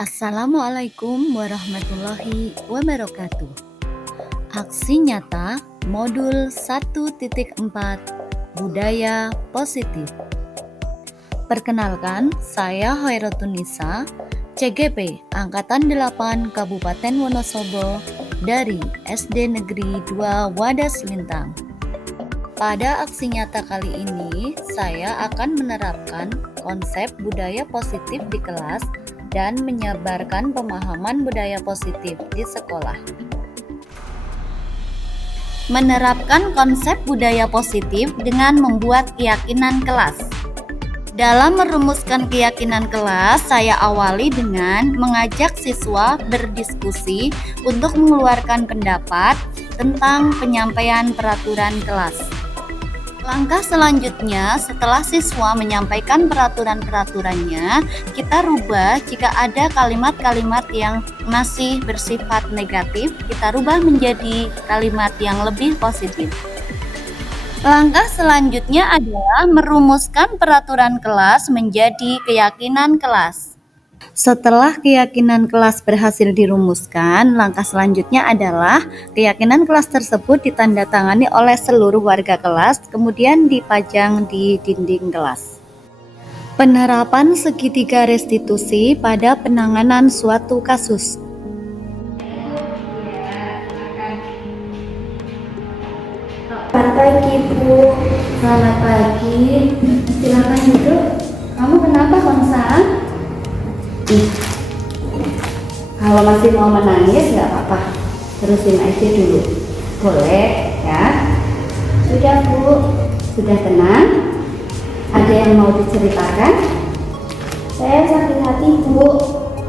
Assalamualaikum warahmatullahi wabarakatuh. Aksi nyata modul 1.4 Budaya Positif. Perkenalkan, saya Hoirotun Nisa, CGP Angkatan 8 Kabupaten Wonosobo dari SD Negeri 2 Wadas Lintang. Pada aksi nyata kali ini, saya akan menerapkan konsep budaya positif di kelas dan menyebarkan pemahaman budaya positif di sekolah. Menerapkan konsep budaya positif dengan membuat keyakinan kelas. Dalam merumuskan keyakinan kelas, saya awali dengan mengajak siswa berdiskusi untuk mengeluarkan pendapat tentang penyampaian peraturan kelas. Langkah selanjutnya, setelah siswa menyampaikan peraturan-peraturannya, kita rubah jika ada kalimat-kalimat yang masih bersifat negatif, kita rubah menjadi kalimat yang lebih positif. Langkah selanjutnya adalah merumuskan peraturan kelas menjadi keyakinan kelas. Setelah keyakinan kelas berhasil dirumuskan, langkah selanjutnya adalah keyakinan kelas tersebut ditandatangani oleh seluruh warga kelas, kemudian dipajang di dinding kelas. Penerapan segitiga restitusi pada penanganan suatu kasus. Selamat pagi, Bu. Selamat pagi. Silakan duduk. Kamu kenapa, Konsang? Kalau masih mau menangis nggak apa-apa, terusin aja dulu. Boleh ya? Sudah, Bu. Sudah tenang? Ada yang mau diceritakan? Saya sakit hati, Bu.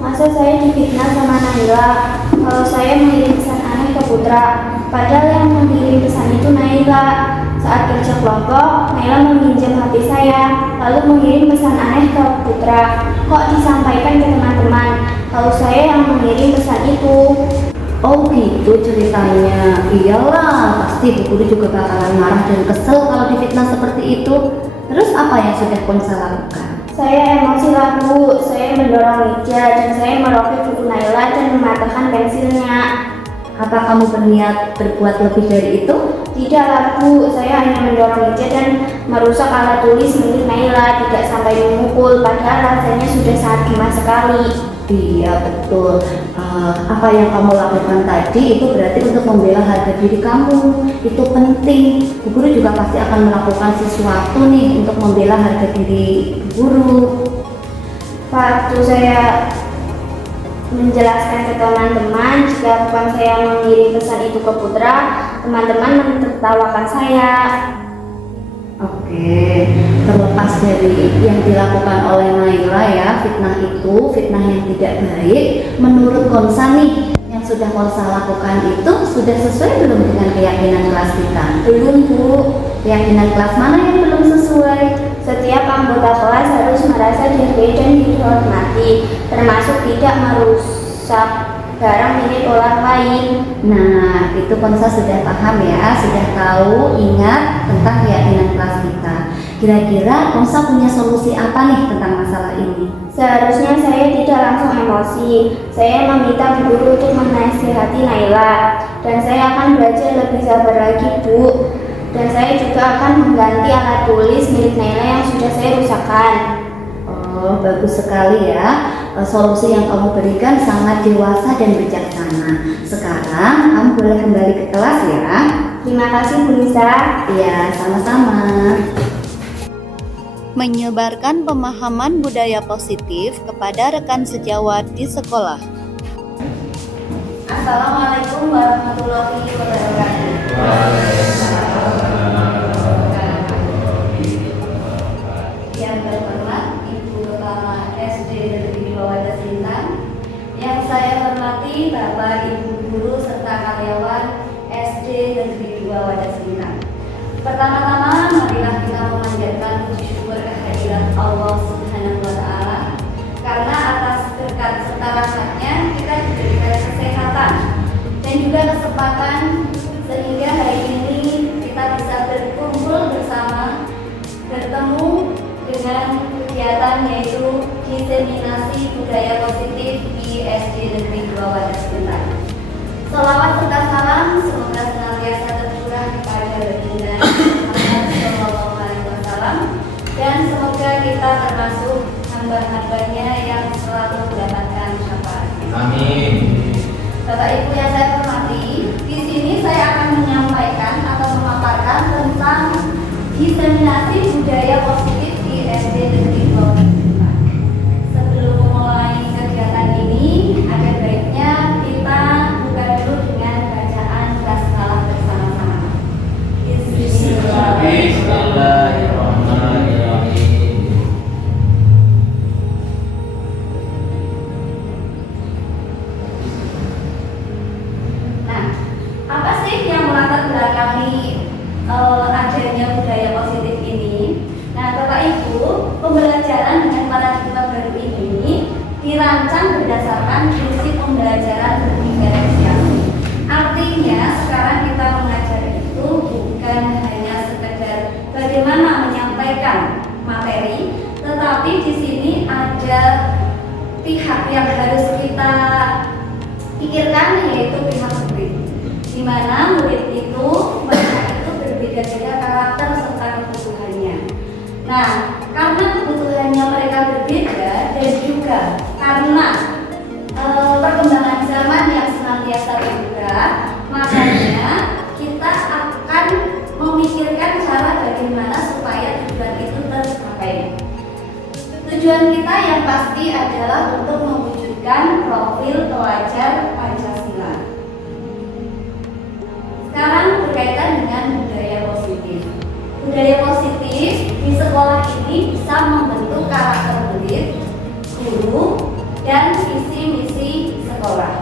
Masa saya difitnah sama Naila kalau saya mengirim pesan aneh ke Putra, padahal yang mengirim pesan itu Naila. Saat kerja kelompok, Naila meminjam HP saya, lalu mengirim pesan aneh ke Putra. Kok disampaikan ke teman-teman kalau saya yang mengirim pesan itu? Oh gitu ceritanya. Iyalah, pasti Bu Guru juga bakalan marah dan kesel kalau difitnah seperti itu. Terus apa yang sudah Konsa lakukan? Saya emosi lah, Bu. Saya mendorong meja dan saya merobek buku Naila dan mematahkan pensilnya. Apa kamu berniat berbuat lebih dari itu? Tidak lah, Bu. Saya hanya mendorong meja dan merusak alat tulis milik Naila, tidak sampai memukul, padahal rasanya sudah sangat gemas sekali. Iya betul. Apa yang kamu lakukan tadi itu berarti untuk membela harga diri kamu. Itu penting. Bu Guru juga pasti akan melakukan sesuatu nih untuk membela harga diri Bu Guru. Waktu saya menjelaskan ke teman-teman jika bukan saya mengirim pesan itu ke Putra, teman-teman menertawakan saya. Oke, terlepas dari yang dilakukan oleh Naila ya, fitnah itu fitnah yang tidak baik. Menurut Konsa nih, yang sudah Konsa lakukan itu sudah sesuai belum dengan keyakinan kelas kita? Belum, Bu. Keyakinan kelas mana yang belum sesuai? Setiap anggota kelas harus merasa dihargai dan dihormati, termasuk tidak merusak barang milik orang lain. Nah, itu Konsa sudah paham ya, sudah tahu, ingat tentang keyakinan kelas kita. Kira-kira Konsa punya solusi apa nih tentang masalah ini? Seharusnya saya tidak langsung emosi. Saya meminta Bu Guru untuk menasihati Naila, dan saya akan belajar lebih sabar lagi, Bu. Dan saya juga akan mengganti alat tulis milik Naila yang sudah saya rusakkan. Oh, bagus sekali ya. Solusi yang kamu berikan sangat dewasa dan bijaksana. Sekarang kamu boleh kembali ke kelas ya. Terima kasih, Bu Nisa. Ya, sama-sama. Menyebarkan pemahaman budaya positif kepada rekan sejawat di sekolah. Assalamualaikum warahmatullahi wabarakatuh. Yang terhormat Ibu Kepala SD Negeri 2 Wadas Lintang, yang saya hormati Bapak Ibu Guru serta karyawan SD Negeri 2 Wadas Lintang. Pertama-tama marilah kita memanjatkan puji syukur kehadirat Allah Subhanahu wa Ta'ala, karena atas berkat serta rahmatnya kita diberikan kesehatan dan juga kesempatan sehingga hari ini kita bisa berkumpul bersama, bertemu dengan kegiatan yaitu diseminasi budaya positif di hamba-hambanya yang selalu mendapatkan syafaat. Amin. Bapak Ibu yang saya hormati, di sini saya akan menyampaikan atau memaparkan tentang diseminasi budaya positif di SD Negeri 2 Sebelum mulai kegiatan ini, ada baiknya kita buka dulu dengan bacaan basmalah bersama-sama. Bismillahirrahmanirrahim. Nah, apa sih yang melatar belakangi adanya budaya positif ini? Nah, Bapak Ibu, pembelajaran dengan paradigma baru ini dirancang berdasarkan prinsip pembelajaran berdiferensiasi. Artinya, sekarang kita mengajar itu bukan hanya sekedar bagaimana menyampaikan materi, tetapi di sini ada pihak yang harus kita pikirkan, yaitu pihak murid, di mana murid itu mereka itu berbeda-beda karakter serta kebutuhannya. Nah, karena kebutuhannya mereka berbeda dan juga karena perkembangan zaman yang senantiasa berubah, makanya kita akan memikirkan cara bagaimana supaya tujuan itu tercapai. Tujuan kita yang pasti adalah untuk mewujudkan profil pelajar Pancasila. Sekarang berkaitan dengan budaya positif. Budaya positif di sekolah ini bisa membentuk karakter murid, guru, dan visi misi sekolah.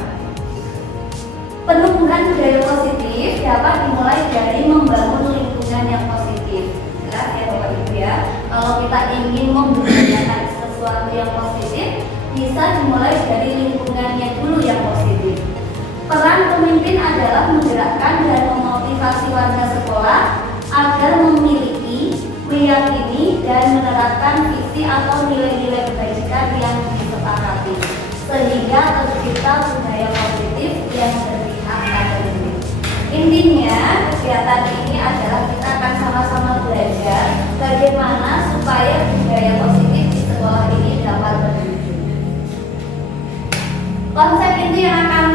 Penumbuhan budaya positif dapat dimulai dari membangun lingkungan yang positif. Jelas ya Bapak Ibu ya, kalau kita ingin membudayakan sesuatu yang positif, bisa dimulai dari lingkungannya dulu yang positif. Peran pemimpin adalah menggerakkan dan memotivasi warga sekolah agar memiliki, meyakini, dan menerapkan visi atau nilai-nilai kebajikan yang disepakati, sehingga tercipta budaya positif yang berpihak pada murid. Intinya, kegiatan ini adalah kita akan sama-sama belajar bagaimana supaya budaya positif di sekolah ini dapat terwujud. Konsep ini yang akan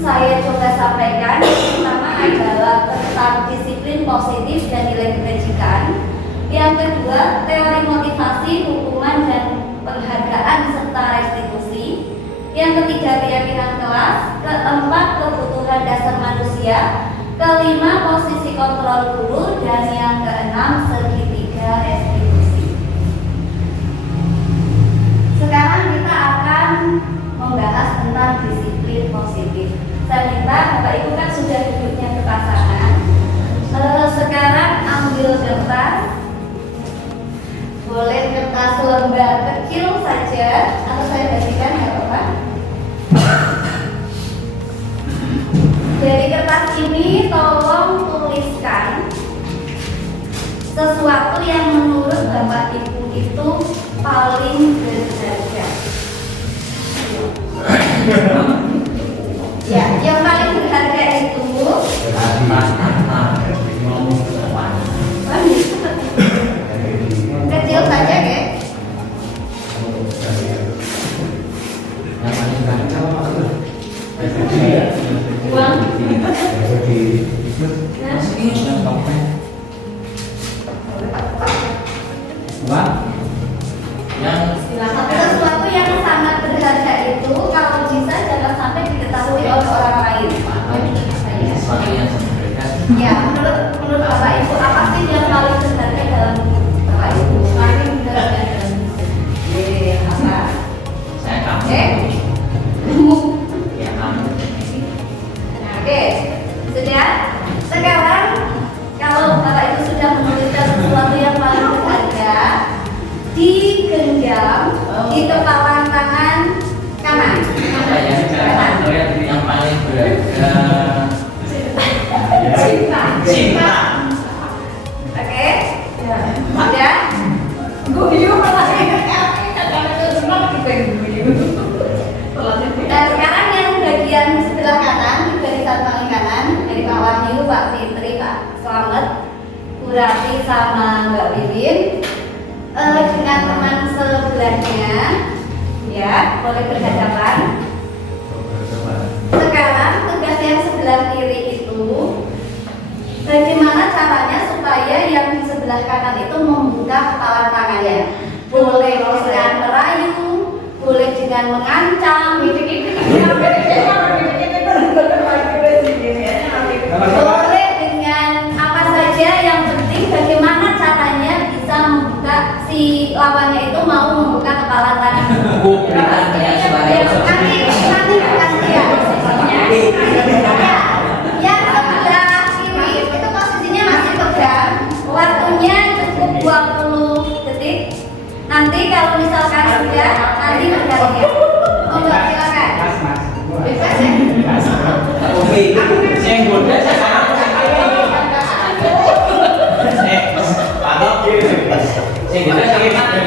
saya coba sampaikan pertama adalah tentang disiplin positif dan nilai kebajikan. Yang kedua, teori motivasi, hukuman, dan penghargaan serta restitusi. Yang ketiga, keyakinan kelas. Keempat, kebutuhan dasar manusia. Kelima, posisi kontrol guru. Dan yang keenam, segitiga restitusi. Sekarang kita akan membahas tentang disiplin positif. Saya minta Bapak Ibu kan sudah duduknya ke pasangan. Sekarang ambil kertas, boleh kertas lembar kecil saja atau saya bagikan nggak apa-apa. Dari kertas ini tolong tuliskan sesuatu yang menurut Bapak Ibu itu paling berharga. Ya, yang paling berharga itu kecil saja, ya. Uang. Sesuatu yang sangat berharga itu kalau bisa jangan sampai diketahui oleh orang lain. Ya, menurut Bapak Ibu apa sih yang paling berharga dalam Bapak Ibu? Paling berharga dalam apa? Saya kamu. Ya kamu. Nah, oke, sudah. Sekarang kalau Bapak Ibu sudah menuliskan sesuatu yang paling berharga, digenggam di kepalan tangan kanan. Yang paling berharga cinta. Oke, sudah. Guyu lagi. Nah, sekarang yang bagian sebelah kanan, di barisan paling kanan dari Pak Wahyu, Pak Fitri, Pak Slamet, Bu Rati sama Mbak Bibin. dengan teman sebelahnya, ya boleh berhadapan. Sekarang tugas yang sebelah kiri itu, bagaimana caranya supaya yang di sebelah kanan itu membuka kepala tangannya? Boleh dengan merayu, boleh dengan mengancam, boleh dengan apa saja, yang penting bagaimana caranya bisa membuka si lawannya itu mau membuka kepala tangan. Berikan dengan suara yang Nanti kasih ya. Yang sebelah kiri itu posisinya masih pegang, waktunya cukup 20 detik. Nanti kalau misalkan sudah, nanti berganti. Oh enggak, silakan. Bebas ya? Oke, saya goda saya. Kalau saya goda saya mati.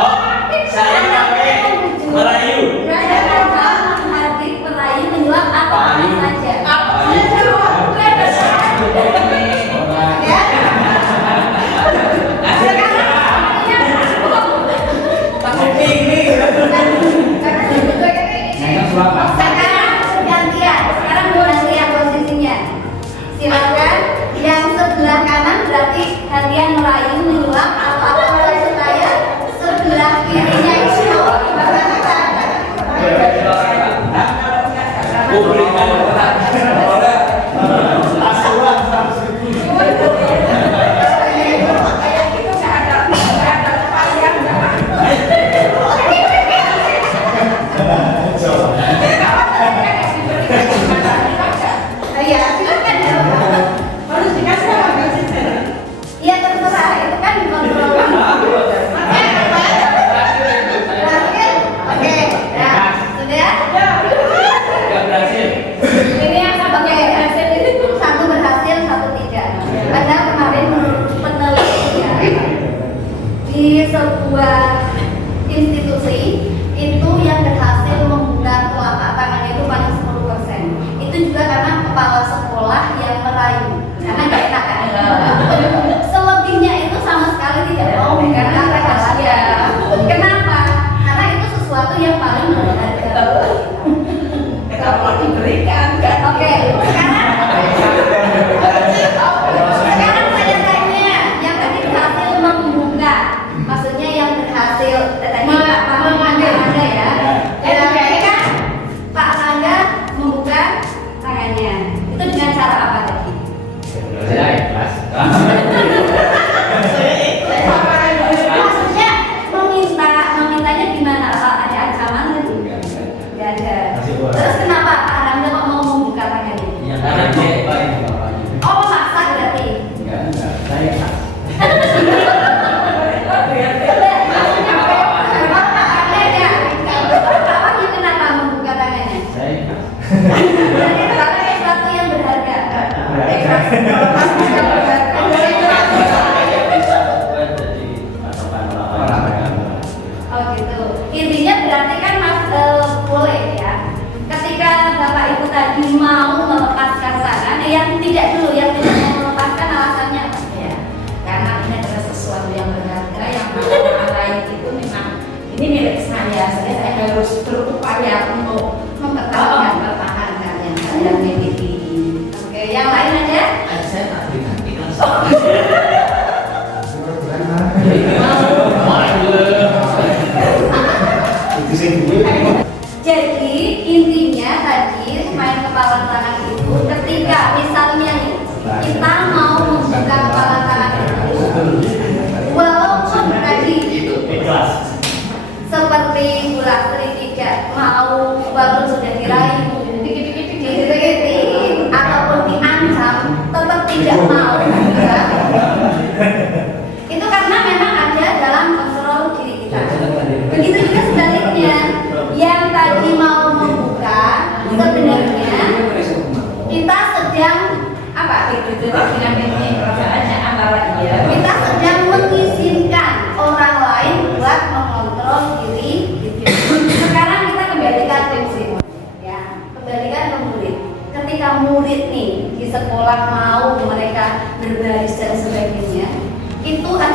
Oh, saya pakai merayu. Hadir merayu menyuap apa saja. Sekarang gantian posisinya. Silakan. Yang sebelah kanan berarti gantian merayu menyuap apa supaya sebelah kirinya itu ya silakan ya. Harus dikasih apa sih? Ya terserah, itu kan kontrol. Berhasil? Oke, ya sudah. Enggak berhasil. Ini yang satu berhasil, itu satu berhasil, satu tidak. Padahal kemarin menurut penelitian di sebuah institusi itu yang berhasil membuka telapak tangannya itu paling 10%. Itu juga karena kepala sekolah yang merayu. Karena nggak enak kan? Selebihnya itu sama sekali tidak mau karena rahasia. Kenapa? Karena itu sesuatu yang paling berharga. Kenapa diberikan? Oke, sekarang saya tanya, yang tadi berhasil membuka, maksudnya yang berhasil tadi Pak Angga ya. Jadi kan Pak Angga membuka tangannya. Itu dengan cara apa tadi? Saya ikhlas. Maksudnya memintanya gimana? Apa ada ancaman tadi? Gak ada. Terus kenapa Pak Angga kok mau membuka tangannya? Ya karena dia Oh, memaksa berarti. saya ikhlas. Kenapa membuka tangannya? Saya ikhlas. Berarti karena sesuatu yang berharga. Oh gitu. Intinya berarti kan Mas boleh ya. Ketika Bapak Ibu tadi mau melepaskan tangan, yang tidak dulu, yang tidak mau melepaskan alasannya apa? Ya, karena ini adalah sesuatu yang berharga yang orang lain itu memang ini milik saya harus berupaya untuk mempertahankan yang saya miliki. Oke, yang lain aja. Saya tak berikan ikhlas. Jadi intinya tadi main kepala tangan itu ketika misalnya nih, kita mau membuka kepala tangan itu, walaupun tadi seperti Bu Lastri tidak mau, walaupun sudah dirayu, dikit-dikit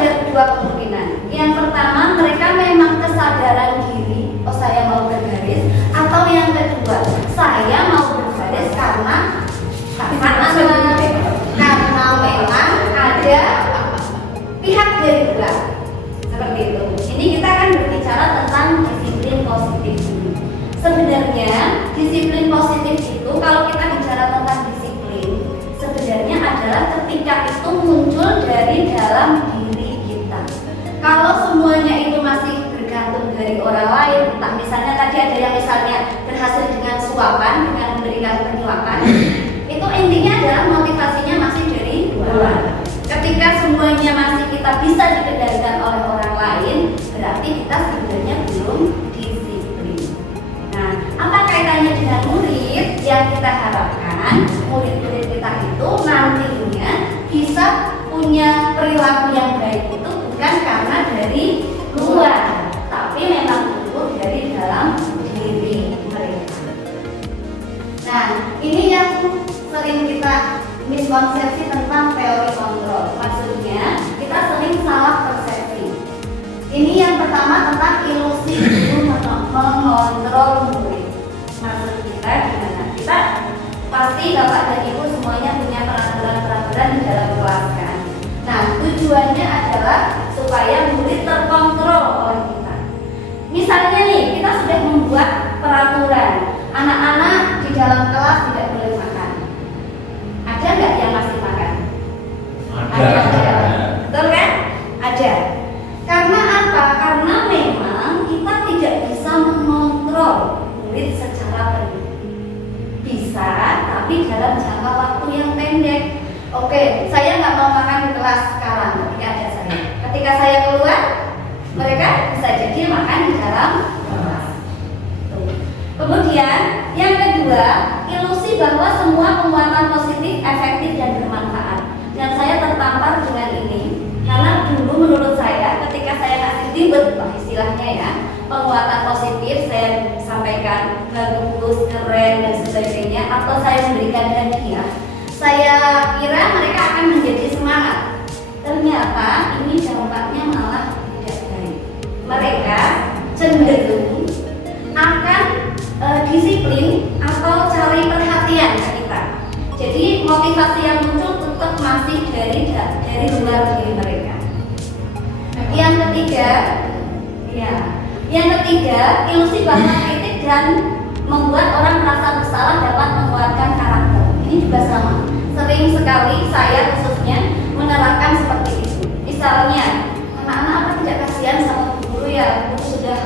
ada dua kemungkinan. Yang pertama, mereka memang kesadaran diri, oh saya mau bergaris, atau yang kedua, saya mau bergaris karena memang ada pihak dari luar. Seperti itu. Ini kita akan berbicara tentang disiplin positif ini. Sebenarnya disiplin positif itu, kalau kita bicara tentang disiplin, sebenarnya adalah ketika itu muncul dari dalam diri kita. Kalau semuanya itu masih bergantung dari orang lain, entah misalnya tadi ada yang misalnya berhasil dengan suapan, dengan memberikan penyuapan, itu intinya adalah motivasinya masih dari luar. Ketika semuanya masih kita bisa dikendalikan oleh orang lain, berarti kita sebenarnya belum disiplin. Nah, apa kaitannya dengan murid? Yang kita harapkan murid-murid kita itu nantinya bisa punya perilaku yang baik itu bukan karena dari luar, tapi memang tumbuh dari dalam diri mereka. Nah, ini yang sering kita miskonsepsi tentang teori kontrol. Maksudnya kita sering salah persepsi. Ini yang pertama tentang ilusi guru mengontrol murid. Maksud kita gimana? Kita pasti Bapak dan Ibu semuanya punya peraturan-peraturan di dalam kelas kan. Nah, tujuannya adalah supaya murid terkontrol oleh kita. Misalnya nih, kita sudah membuat peraturan, anak-anak di dalam kelas tidak boleh makan. Ada nggak yang masih makan? Ada. Betul kan? Ada. Karena apa? Karena memang kita tidak bisa mengontrol murid secara penuh. Bisa, tapi dalam jangka waktu yang pendek. Oke, saya nggak mau makan di kelas sekarang ketika ada saya. Ketika saya keluar, mereka bisa jadi makan di dalam kelas. Tuh. Kemudian yang kedua, ilusi bahwa semua penguatan positif efektif dan bermanfaat. Dan saya tertampar dengan ini karena dulu menurut saya ketika saya kasih ribet istilahnya ya, penguatan positif saya sampaikan bagus, keren dan sebagainya, atau saya memberikan hadiah, saya kira mereka akan menjadi semangat. Ternyata ini dampaknya malah tidak baik. Mereka cenderung akan disiplin atau cari perhatian ke kita. Jadi motivasi yang muncul tetap masih dari luar diri mereka. Yang ketiga, ilusi bahwa kritik dan membuat orang merasa bersalah dapat menguatkan karakter. Ini juga sama. Sering sekali saya khususnya menerapkan seperti itu. Misalnya, anak-anak apa tidak kasihan sama guru ya, guru sudah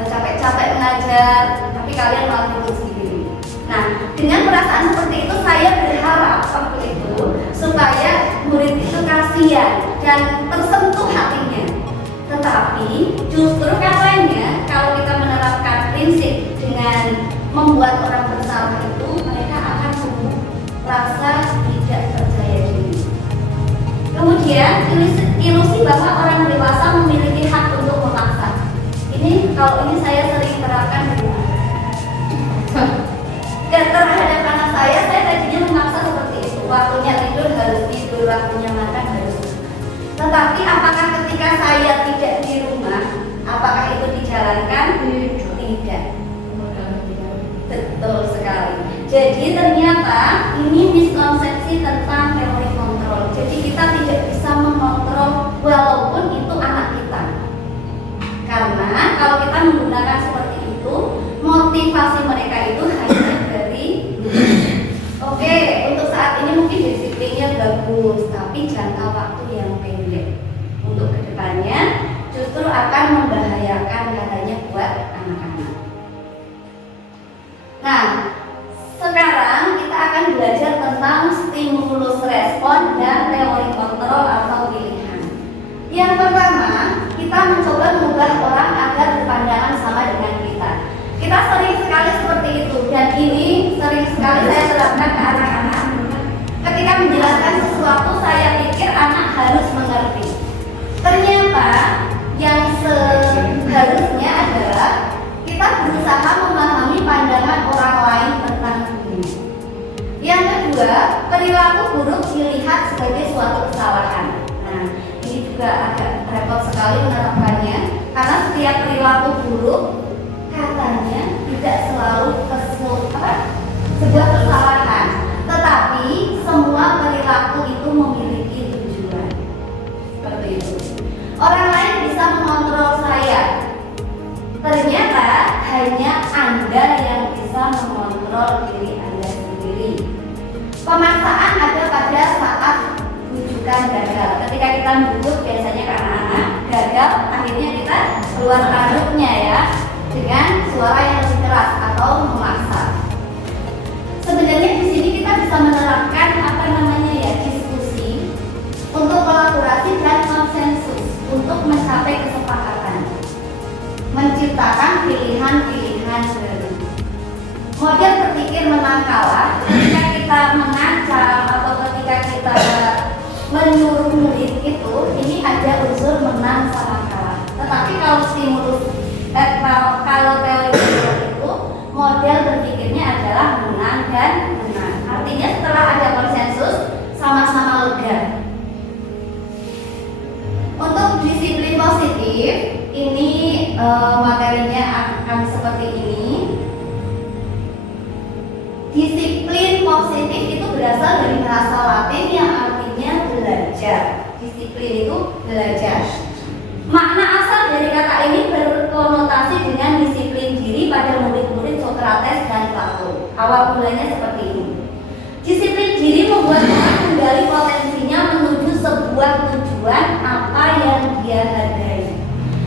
capek-capek mengajar, tapi kalian malah ikut sendiri. Nah, dengan perasaan seperti itu saya berharap waktu itu supaya murid itu kasihan dan tersentuh hatinya. Tetapi justru katanya kalau kita menerapkan prinsip dengan membuat orang bersalah itu, mereka akan tumbuh rasa tidak percaya diri. Kemudian ilusi bahwa orang dewasa memiliki hak untuk memaksa. Kalau ini saya sering terapkan di rumah. Terhadap anak saya tadinya memaksa seperti itu. Waktunya tidur harus tidur, waktunya makan harus makan. Tetapi apakah ketika saya tidak di rumah, apakah itu dijalankan? Tidak. Betul sekali. Jadi ternyata ini miskonsepsi tentang teori kontrol. Jadi kita tidak bisa mengontrol walaupun itu anak kita. Karena kalau kita menggunakan seperti itu, motivasi mereka itu hanya dari oke, untuk saat ini mungkin disiplinnya bagus, tapi jangka waktu yang pendek. Untuk kedepannya justru akan membahayakan katanya buat anak-anak. Nah, sekarang kita akan belajar tentang stimulus respon dan teori kontrol atau pilihan. Yang pertama, kita mencoba mengubah orang agar berpandangan sama dengan kita. Kita sering sekali seperti itu, dan ini sering sekali saya terapkan ke anak-anak. Ketika menjelaskan sesuatu, saya pikir anak harus mengerti. Ternyata yang seharusnya adalah kita berusaha memahami pandangan orang lain tentang dunia. Yang kedua, perilaku buruk dilihat sebagai suatu kesalahan. Nah, ini juga agak repot sekali menerapkannya karena setiap perilaku buruk katanya tidak selalu sebuah kesalahan, tetapi semua perilaku itu memiliki tujuan. Seperti itu. Orang lain bisa mengontrol saya. Ternyata hanya Anda yang bisa mengontrol diri Anda sendiri. Pemaksaan ada pada saat rujukan gagal. Ketika kita butuh biasanya ke anak-anak gagal, akhirnya kita keluar tanduknya ya dengan suara yang lebih keras atau memaksa. Sebenarnya di sini kita bisa menerapkan diskusi untuk kolaborasi dan konsensus untuk mencapai kesepakatan, menciptakan pilihan-pilihan baru. Model berpikir menang kalah ketika kita mengancam atau ketika kita menyuruh murid itu, ini ada unsur menang sama kalah. Tetapi kalau kalau teori itu model berpikirnya adalah menang dan menang. Artinya setelah ada konsensus sama-sama lega. Untuk disiplin positif ini materinya akan seperti ini. Disiplin positif itu berasal dari bahasa Latin yang artinya belajar. Disiplin itu belajar. Makna asal dari kata ini berkonotasi dengan disiplin diri pada murid-murid Sokrates dan Plato. Awal mulanya seperti ini. Disiplin diri membuat orang menggali potensinya menuju sebuah tujuan apa yang dia hargai.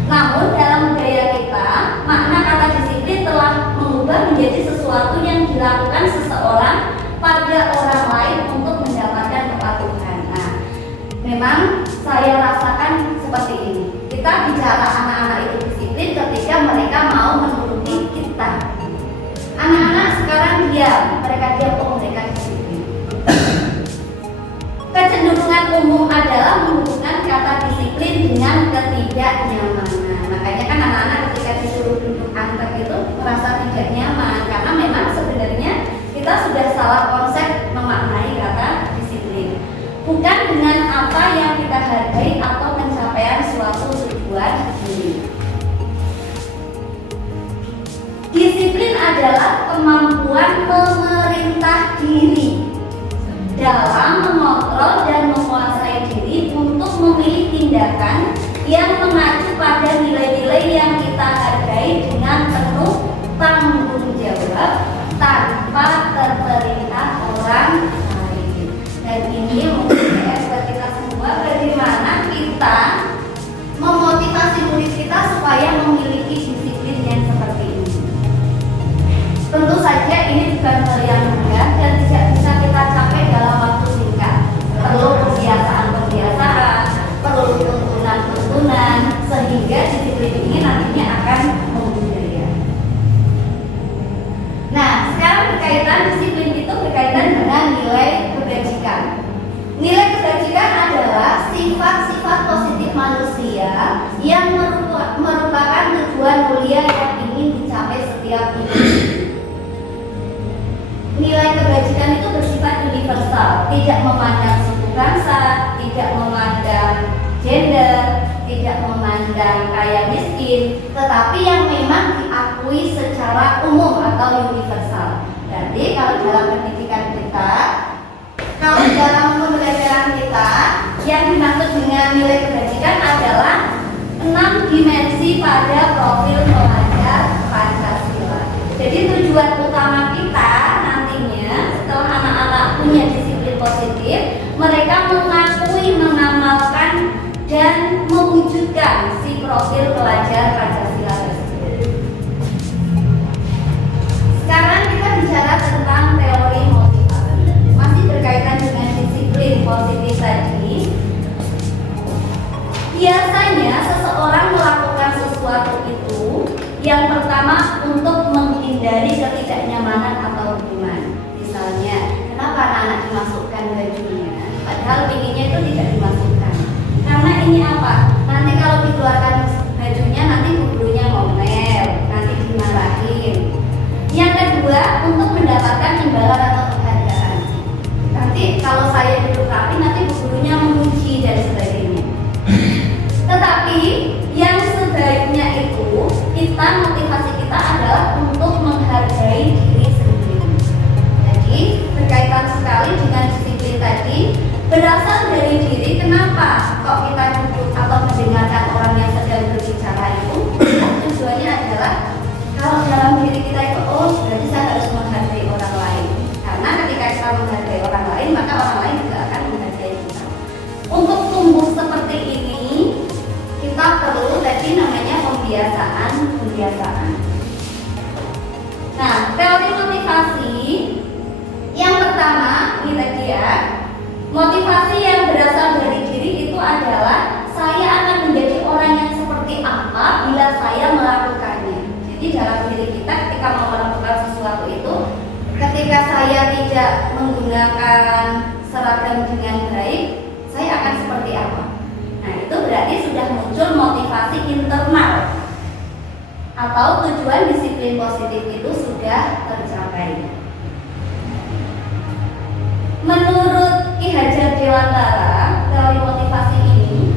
Namun dalam budaya kita, makna kata disiplin telah mengubah menjadi sesuatu yang dilakukan seseorang pada orang lain untuk mendapatkan kepatuhan. Nah, memang saya rasakan seperti ini. Kita bicara anak-anak itu disiplin ketika mereka mau menuruti kita. Anak-anak sekarang diam, mereka diam, oh mereka disiplin. Kecenderungan umum adalah menghubungkan kata disiplin dengan ketidaknyamanan. Makanya kan anak-anak ketika disuruh duduk angkat itu merasa tidak nyaman karena memang sebenarnya kita sudah salah konsep memaknai kata disiplin. Bukan dengan apa yang kita hargai atau pencapaian suatu tujuan diri. Disiplin adalah kemampuan memerintah diri dalam mengontrol dan menguasai diri untuk memilih tindakan yang mengacu pada nilai-nilai yang kita hargai dengan penuh tanggung jawab tanpa terperintah orang lain. Dan ini mungkin buat kita semua, bagaimana kita memotivasi murid kita supaya memiliki disiplin yang seperti ini. Tentu saja ini bukan hal yang mudah dan tidak bisa kita capai dalam waktu singkat. Perlu kebiasaan-kebiasaan, perlu tuntunan-tuntunan, sehingga disiplin ini nantinya akan membudaya. Nah, sekarang berkaitan disiplin itu berkaitan dengan nilai kebajikan. Nilai kebajikan adalah sifat-sifat positif manusia yang merupakan tujuan mulia yang ingin dicapai setiap individu. Nilai kebajikan itu bersifat universal, tidak memandang suku bangsa, tidak memandang gender, tidak memandang kaya miskin, tetapi yang memang diakui secara umum atau universal. Jadi kalau dalam pendidikan kita, kalau dalam pembelajaran kita, yang dimaksud dengan nilai kebajikan adalah 6 dimensi pada profil pelajar Pancasila. Jadi tujuan utama kita setelah anak-anak punya disiplin positif, mereka mengakui, mengamalkan, dan mewujudkan si profil pelajar Pancasila tersebut. Sekarang kita bicara tentang teori motivasi. Masih berkaitan dengan disiplin positif tadi. Biasanya seseorang melakukan sesuatu itu yang pertama untuk menghindari ketidaknyamanan atau hubungan. Misalnya, kenapa anak-anak dimasukkan bajunya padahal pinginnya itu tidak dimasukkan? Karena ini apa? Nanti kalau dikeluarkan bajunya nanti gurunya ngomel, nanti dimarahin. Yang kedua, untuk mendapatkan imbalan atau penghargaan. Nanti kalau saya duduk rapi nanti gurunya memuji dan sebagainya. Tetapi tadi namanya pembiasaan. Nah, teori motivasi yang pertama ini tadi ya, motivasi yang berasal dari diri itu adalah saya akan menjadi orang yang seperti apa bila saya melakukannya. Jadi dalam diri kita ketika mau melakukan sesuatu itu, ketika saya tidak menggunakan seragam dengan baik, saya akan seperti apa? Nah, itu berarti sudah muncul motivasi internal atau tujuan disiplin positif itu sudah tercapai. Menurut Ki Hajar Dewantara, teori motivasi ini,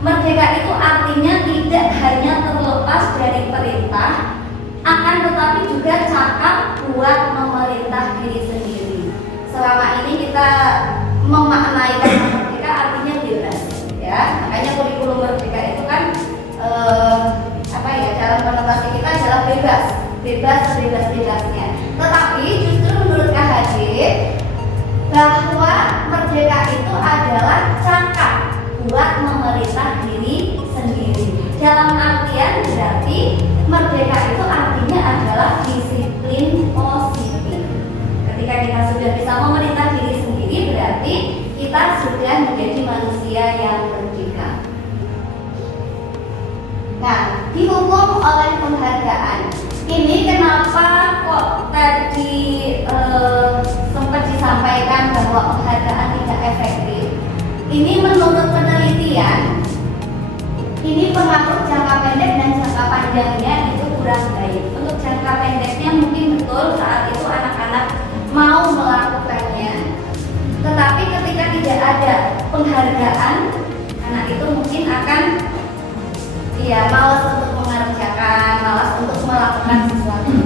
merdeka itu artinya tidak hanya terlepas dari perintah, akan tetapi juga cakap kuat memerintah diri sendiri. Selama ini kita memaknai kata merdeka artinya bebas, ya. Makanya kurikulum merdeka itu kan dalam konotasi kita adalah bebas sebebas-bebasnya. Tetapi justru menurut KHD bahwa merdeka itu adalah cakap kuat memerintah diri sendiri. Dalam artian berarti merdeka itu artinya adalah disiplin positif. Ketika kita sudah bisa memerintah diri sendiri, berarti kita sudah menjadi manusia yang merdeka. Nah, dihukum oleh penghargaan. Ini kenapa kok tadi sempat disampaikan bahwa penghargaan tidak efektif? Ini menurut penelitian, ini pengaruh jangka pendek dan jangka panjangnya itu kurang baik. Untuk jangka pendeknya mungkin betul saat itu anak-anak mau melakukannya, tetapi ketika tidak ada penghargaan, anak itu mungkin akan malas untuk mengerjakan, malas untuk melakukan sesuatu.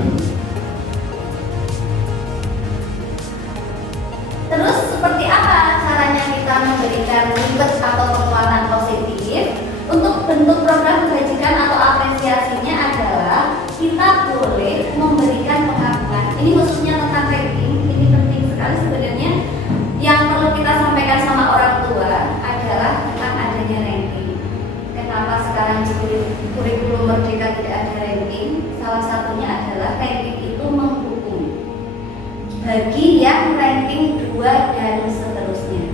Terus seperti apa caranya kita memberikan reward atau penguatan positif? Untuk bentuk program kebajikan atau apresiasinya adalah kita boleh memberikan pengakuan. Ini khususnya tentang ranking, ini penting sekali sebenarnya. Yang perlu kita sampaikan sama orang tua adalah tentang adanya ranking. Kenapa sekarang kurikulum merdeka tidak ada ranking? Salah satunya adalah ranking itu menghukum bagi yang ranking 2 dan seterusnya.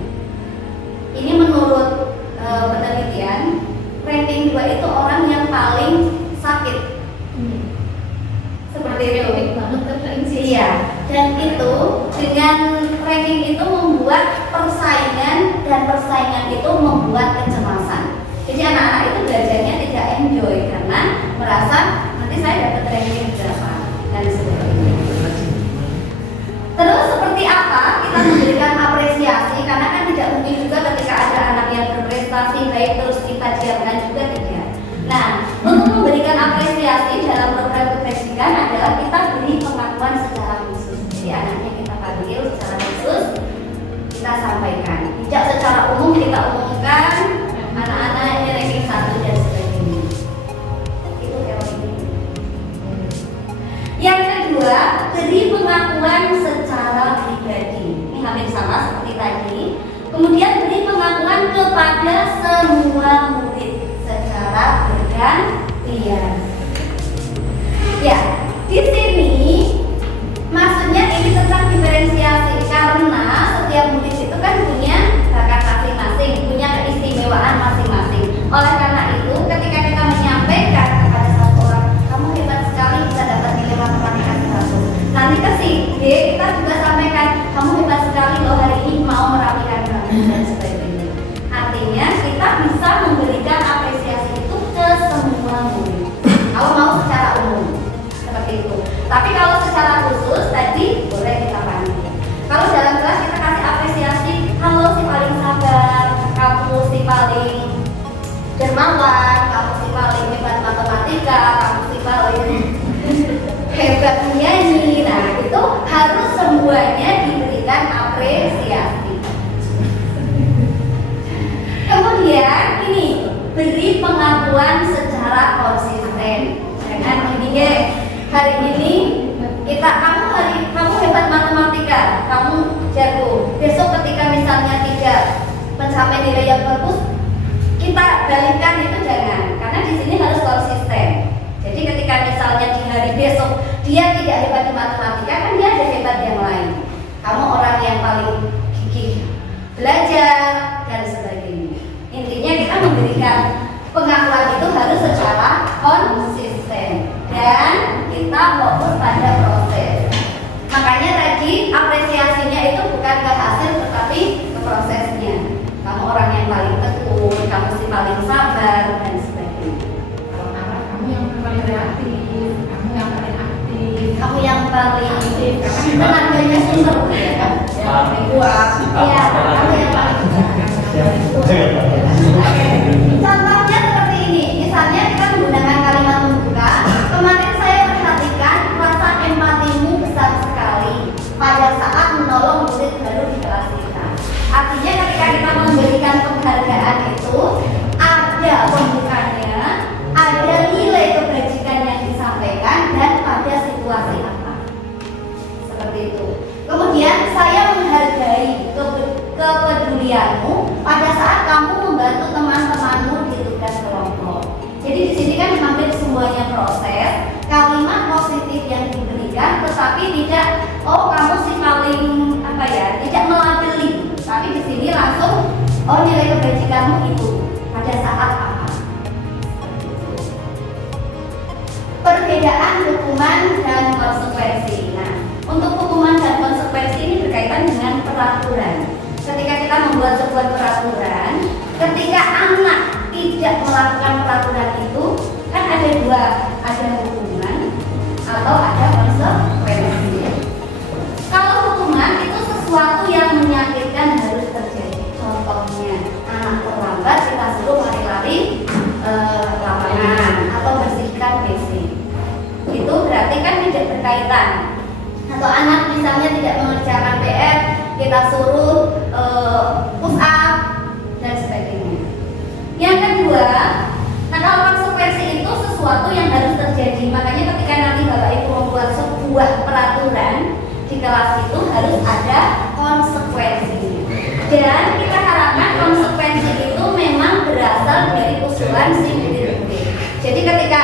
Ini menurut penelitian, ranking 2 itu orang yang paling sakit. Seperti itu. Iya. Dan itu dengan ranking itu membuat persaingan, dan persaingan itu membuat kecemasan. Jadi anak-anak itu belajarnya tidak enjoy karena merasa nanti saya dapat ranking berapa dan sebagainya. Terus seperti apa kita memberikan apresiasi? Karena kan tidak mungkin juga ketika ada anak yang berprestasi baik terus kita diamkan juga tidak. Nah, untuk memberikan apresiasi dalam program kebajikan adalah kita beri pengakuan secara khusus. Jadi anaknya kita panggil secara khusus, kita sampaikan. Tidak secara umum kita umumkan anak-anaknya ranking 1 dan sebagainya. Itu teori. Yang kedua, beri pengakuan secara pribadi. Ini hampir sama seperti tadi. Kemudian beri pengakuan kepada semua murid secara bergantian. Ya, di sini maksudnya ini tentang diferensiasi karena setiap murid itu kan punya bakat masing-masing, punya keistimewaan masing-masing. Oleh karena itu, ketika kita menyampaikan kepada satu orang, kamu hebat sekali bisa dapat nilai matematika 100. Nanti ke si D kita juga sampaikan, kamu hebat sekali loh hari ini mau merapikan rambut dan sebagainya. Artinya kita bisa memberikan apresiasi itu ke semua murid. Kalau mau secara umum seperti itu. Tapi kalau secara khusus tadi boleh kita panggil. Kalau dalam kelas kita kasih apresiasi, halo si paling sabar, kamu si paling dermawan, kamu si paling hebat matematika, kamu si paling hebat menyanyi. Nah, itu harus semuanya diberikan apresiasi. Kemudian ini beri pengakuan secara konsisten. Jangan begini, hari ini kamu hebat matematika, kamu jago. Besok ketika misalnya tidak mencapai nilai yang bagus, kita balikan itu jangan. Karena di sini harus dia tidak hebat di matematika, kan dia ada hebat yang lain. Kamu orang yang paling gigih belajar dan sebagainya. Intinya kita memberikan pengakuan itu harus secara konsisten dan kita fokus pada proses. Makanya tadi apresiasinya itu bukan ke hasil tetapi ke prosesnya. Kamu orang yang paling tekun, kamu sih paling sabar dan sebagainya. Kalau anak kamu yang paling kreatif, kamu yang paling aktif, Kamu yang paling Sifat. tenaganya sumber ya. yang paling kuat. Iya, kamu yang paling Contohnya seperti ini, misalnya kita menggunakan kalimat membuka. Kemarin saya perhatikan rasa empatimu besar sekali pada saat menolong murid baru di kelas kita. Artinya ketika kita memberikan penghargaan itu ada pembukanya, ada nilai kebajikan yang disampaikan dan pada situasi apa. Seperti itu. Kemudian saya menghargai kepedulianmu pada saat kamu membantu teman-temanmu di tugas kelompok. Jadi di sini kan hampir semuanya proses, kalimat positif yang diberikan, tetapi tidak kamu sih paling tidak melabeli, tapi di sini langsung nilai kebajikanmu itu pada saat apa. Perbedaan hukuman dan konsekuensi. Nah, untuk hukuman dan konsekuensi ini berkaitan dengan peraturan. Ketika kita membuat sebuah peraturan, ketika anak tidak melakukan peraturan itu, kan ada dua, ada hukuman atau ada konsekuensi. Kalau hukuman itu sesuatu yang menyakitkan harus terjadi. Contohnya, anak terlambat kita suruh lari-lari lapangan atau bersihkan WC. Itu berarti kan tidak berkaitan. Atau anak misalnya tidak mengerjakan PR, kita suruh push up dan sebagainya. Yang kedua, nah kalau konsekuensi itu sesuatu yang harus terjadi. Makanya ketika nanti Bapak Ibu membuat sebuah peraturan di kelas itu harus ada konsekuensinya. Dan kita harapkan konsekuensi itu memang berasal dari usulan si murid-murid. Jadi ketika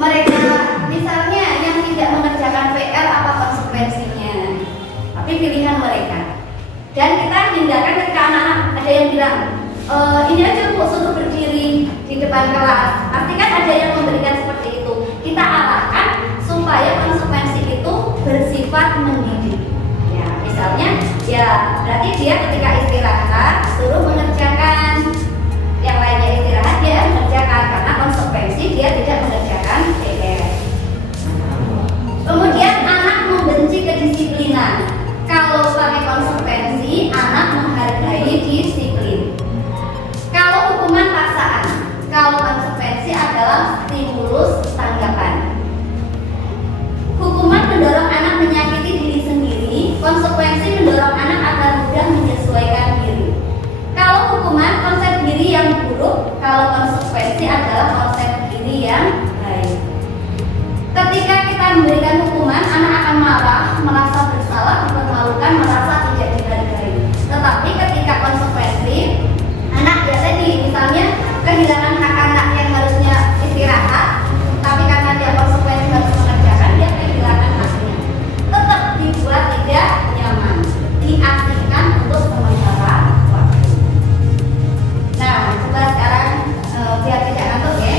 mereka misalnya yang tidak mengerjakan PR, apa konsekuensinya? Tapi pilihan mereka. Dan kita hindarkan ketika anak-anak ada yang bilang ini aja Bu suruh berdiri di depan kelas. Artinya ada yang memberikan seperti itu. Kita arahkan supaya konsekuensi itu bersifat mendidik. Ya, misalnya ya berarti dia ketika istirahat suruh mengerjakan, yang lainnya istirahat dia mengerjakan karena konsekuensi dia tidak mengerjakan PR. Kemudian anak membenci kedisiplinan. Kalau pakai konsekuensi, anak menghargai disiplin. Kalau hukuman paksaan, kalau konsekuensi adalah stimulus tanggapan. Hukuman mendorong anak menyakiti diri sendiri, konsekuensi mendorong anak agar mudah menyesuaikan diri. Kalau hukuman konsep diri yang buruk, kalau konsekuensi adalah konsep diri yang baik. Ketika kita memberikan hukuman, anak akan marah, merasa bersalah, dipermalukan, merasa tidak dihargai. Tetapi ketika konsekuensi, anak ya tadi misalnya kehilangan hak anak yang harusnya istirahat, tapi karena dia konsekuensi harus mengerjakan, dia kehilangan haknya. Tetap dibuat tidak nyaman, diasingkan untuk sementara waktu. Nah, coba sekarang biar tidak ngantuk ya.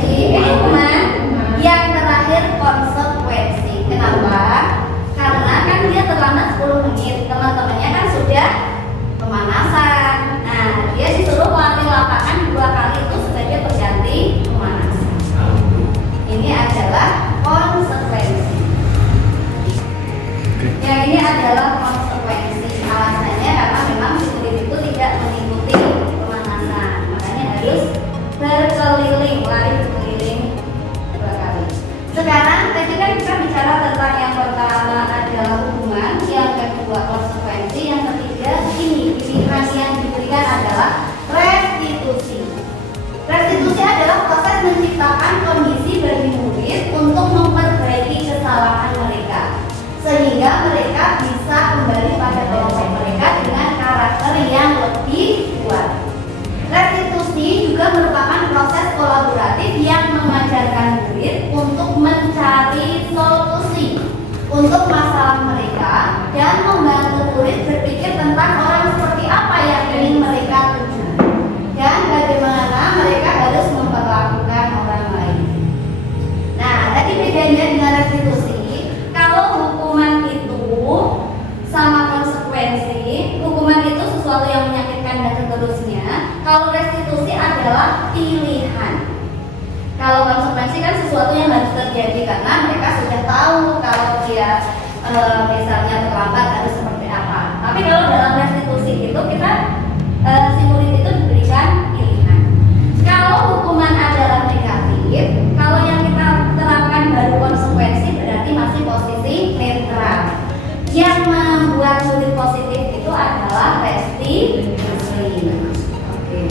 hukuman. Yang terakhir konsekuensi. Kenapa? Karena kan dia terlambat 10 menit, teman-temannya kan sudah pemanasan. Nah, dia disuruh melatih lapangan 2 kali itu sebagai pengganti pemanasan. Ini adalah konsekuensi. Yang ini adalah konsekuensi. Alasannya karena memang si murid itu tidak mengikuti pemanasan, makanya harus berkeliling, lari berkeliling 2 kali. Sekarang tadi kan kita bicara tentang yang pertama adalah hukuman, yang kedua konsekuensi, yang ketiga ini pilihan yang diberikan adalah restitusi. Restitusi adalah proses menciptakan kondisi bagi murid untuk memperbaiki kesalahan mereka, sehingga mereka bisa kembali pada kelompok mereka dengan karakter yang lebih kuat. Restitusi juga merupakan proses kolaboratif yang mengajarkan murid untuk mencari solusi untuk masalah mereka dan membantu murid berpikir tentang orang seperti apa yang ingin mereka tuju dan bagaimana mereka harus memperlakukan orang lain. Nah, tadi bedanya dengan restitusi, kalau hukuman itu sama konsekuensi, hukuman itu sesuatu yang menyakitkan dan seterusnya. Kalau restitusi adalah pilihan. Kalau konsekuensi kan sesuatu yang harus terjadi karena mereka sudah tahu kalau dia misalnya terlambat harus seperti apa. Tapi kalau dalam restitusi itu kita si murid itu diberikan pilihan. Kalau hukuman adalah negatif, kalau yang kita terapkan baru konsekuensi berarti masih posisi netral. Yang membuat murid positif itu adalah restitusi. Oke.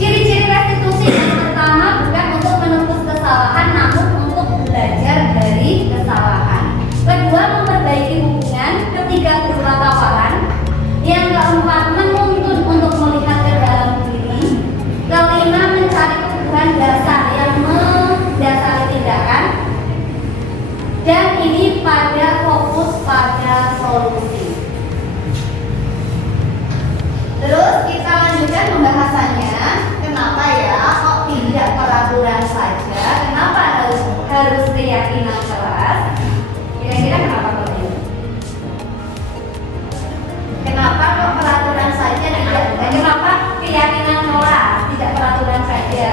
Ciri-ciri restitusi yang pertama bukan untuk menembus kesalahan, namun untuk belajar dari kesalahan. Kedua, memperbaiki hubungan. Ketiga, berulang tawaran. Yang keempat, menuntun untuk melihat ke dalam diri. Kelima, mencari kebutuhan dasar yang mendasari tindakan. Dan ini pada fokus pada solusi. Terus kita lanjutkan pembahasannya. Kenapa ya kok tidak peraturan saja? Kenapa harus keyakinan kelas? Kira-kira kenapa kok ini? Kenapa kok peraturan saja tidak? Kenapa keyakinan kelas tidak peraturan saja?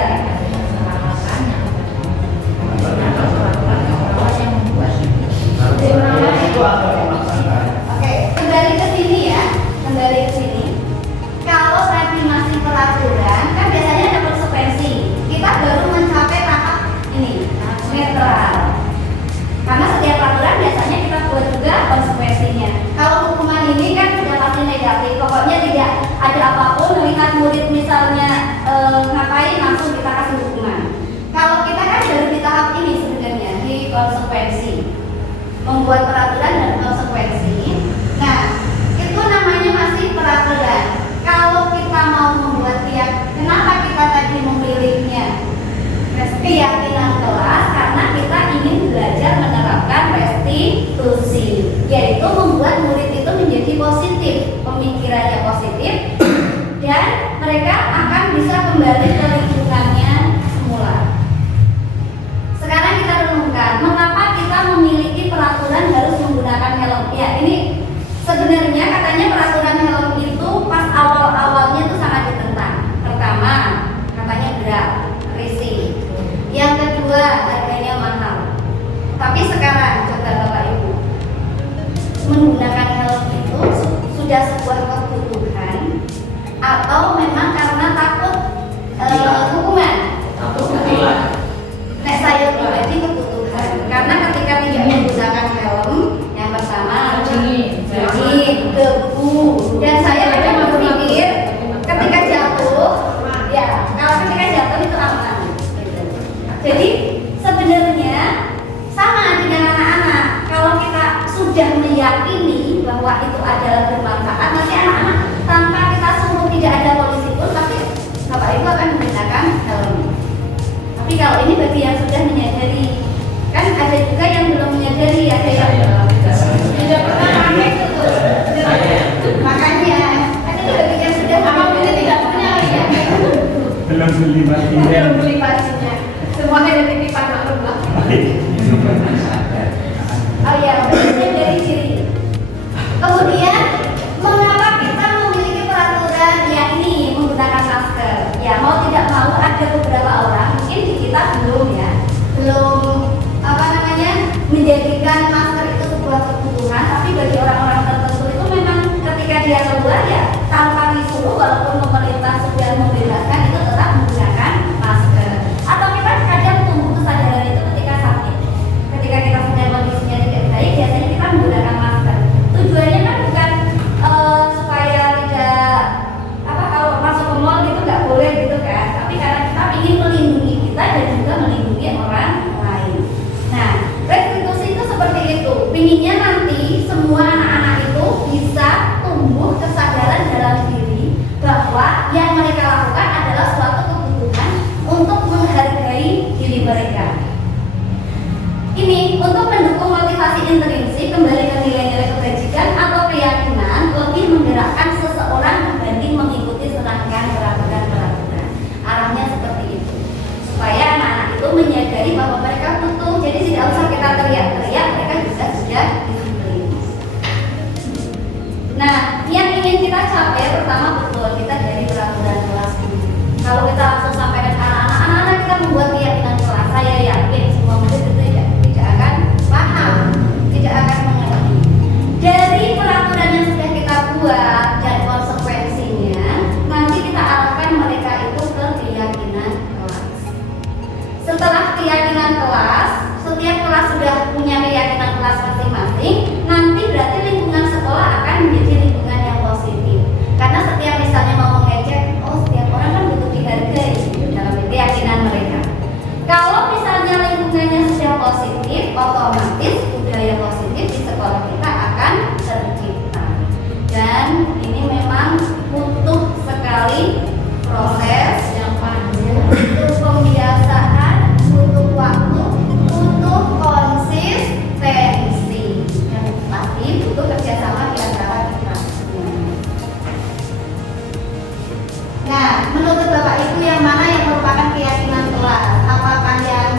Oke, kembali ke sini ya. Kembali ke sini. Kalau tadi masih peraturan, kan biasanya ada konsekuensi. Kita baru mencapai tahap ini, netral. Karena setiap peraturan biasanya kita buat juga konsekuensinya. Kalau hukuman ini kan sudah pasti negatif. Pokoknya tidak ada apapun melihat murid misalnya ngapain langsung kita kasih hukuman. Kalau kita kan baru di tahap ini sebenarnya di konsekuensi, membuat peraturan dan konsekuensi. Nah, itu namanya masih peraturan. Kalau kita mau membuat kenapa kita tadi memilihnya keyakinan kelas? Karena kita ingin belajar menerapkan restitusi, yaitu membuat murid itu menjadi positif, pemikirannya positif, dan mereka akan bisa kembali ke lingkungannya semula. Sekarang kita renungkan, mengapa kita memiliki peraturan harus menggunakan helm? Ya, ini sebenarnya katanya peraturan helm itu pas awal-awalnya itu sangat ditentang. Pertama, katanya berat, risih. Yang kedua, harganya mahal. Tapi sekarang, coba Bapak Ibu, menggunakan helm itu sudah sebuah kebutuhan atau memang karena takut hukuman? Nek saya pribadi kebutuhan. Karena ketika tidak menggunakan helm, yang pertama dingin, debu, dan saya kadang berpikir ketika jatuh, ya kalau ketika jatuh itu aman. Jadi sebenarnya sama dengan anak-anak. Kalau kita sudah meyakini bahwa itu adalah bermanfaat, nanti anak-anak tanpa kita suruh tidak ada polisi pun, tapi Bapak Ibu akan menggunakan helm. Tapi kalau ini bagi yang sudah menyadari, kan ada juga yang belum menyadari, ada yang tidak pernah pakai itu. Makanya, kan ini bagi yang sudah apabila tidak punya ya. Belum Belum beli pastinya. Semuanya ada titipan maklum lah. Oh iya, berarti dari ciri. Kemudian, mengapa kita memiliki peraturan yang ini menggunakan masker? Ya, mau tidak mau ada beberapa orang, mungkin di kita belum menjadikan masker itu sebuah kebutuhan, tapi bagi orang-orang tertentu itu memang ketika dia keluar ya tanpa disuruh, walaupun pemerintah sudah membebaskan itu tetap menggunakan masker. Atau kita kadang tumbuh kesadaran itu ketika sakit, ketika kita sedang kondisinya tidak baik, biasanya kita menggunakan masker. Tujuannya kan bukan supaya tidak kalau masuk ke mall gitu nggak boleh gitu kan, tapi karena kita ingin melindungi kita dan juga melindungi orang lain. Nah, restitusi itu seperti itu. Pinginnya nanti semua anak-anak itu bisa tumbuh kesadaran dalam diri bahwa yang mereka lakukan adalah suatu kebutuhan untuk menghargai diri mereka. Ini untuk mendukung motivasi intrinsik, kembali ke nilai-nilai kebajikan atau keyakinan, lebih menggerakkan seseorang dibanding mengikuti serangkaian peraturan-peraturan. Arahnya seperti itu, supaya anak-anak itu menyadari bahwa mereka butuh. Jadi tidak usah kita teriak-teriak, mereka juga sudah disiplin. Nah, yang ingin kita capai pertama betul kita dari peraturan kelas ini. Kalau kita langsung sampaikan ke anak-anak kita membuat keyakinan kelas, saya yakin semua murid itu tidak akan paham, tidak akan mengerti. Dari peraturan yang sudah kita buat dan konsekuensinya, nanti kita arahkan mereka itu ke keyakinan kelas. Setelah keyakinan kelas, setiap kelas sudah punya keyakinan kelas masing-masing, nanti berarti lingkungan sekolah akan menjadi lingkungan yang positif. Karena setiap misalnya mau mengejek, oh setiap orang kan butuh dihargai gitu, dalam keyakinan mereka. Kalau misalnya lingkungannya sudah positif, otomatis budaya positif di sekolah kita akan tercipta. Dan ini memang butuh sekali proses yang panjang, butuh pembiasaan, butuh waktu, butuh konsistensi, dan pasti butuh kerjasama di antara kita semua. Nah, menurut Bapak Ibu yang mana yang merupakan keyakinan kelas? Apakah yang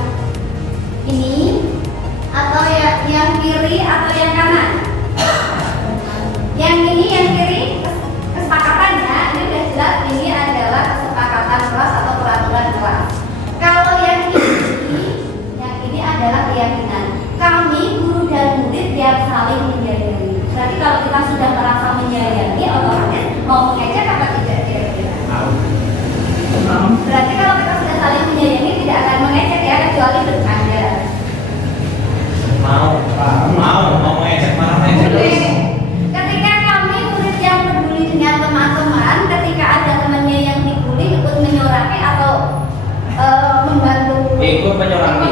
ini atau yang kiri atau yang kanan? Yang ini, yang kiri kesepakatannya ini sudah jelas, ini adalah kesepakatan kelas atau peraturan kelas. Kalau yang ini adalah keyakinan. Kami guru dan murid yang saling menyayangi. Berarti kalau kita sudah merasa menyayangi, otomatis mau mengejek apa tidak kira-kira? Berarti kalau kita sudah saling menyayangi tidak akan mengejek ya, kecuali bercanda. Mau mengejek malah mengejek. Ketika kami murid yang peduli dengan teman-teman, ketika ada temannya yang dibully ikut menyoraki atau membantu Ikut menyoraki.